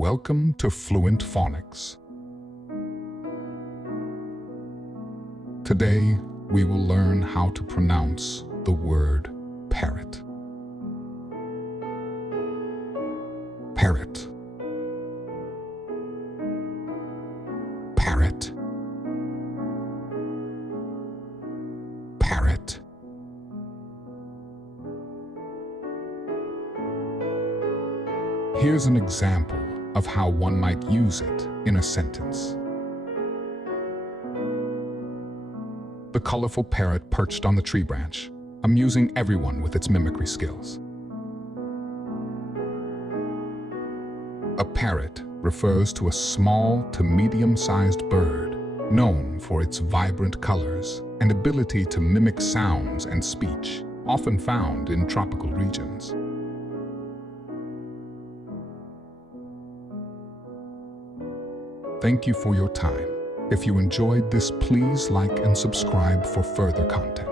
Welcome to Fluent Phonics. Today, we will learn how to pronounce the word parrot. Parrot. Parrot. Parrot. Here's an example of how one might use it in a sentence. The colorful parrot perched on the tree branch, amusing everyone with its mimicry skills. A parrot refers to a small to medium-sized bird known for its vibrant colors and ability to mimic sounds and speech, often found in tropical regions. Thank you for your time. If you enjoyed this, please like and subscribe for further content.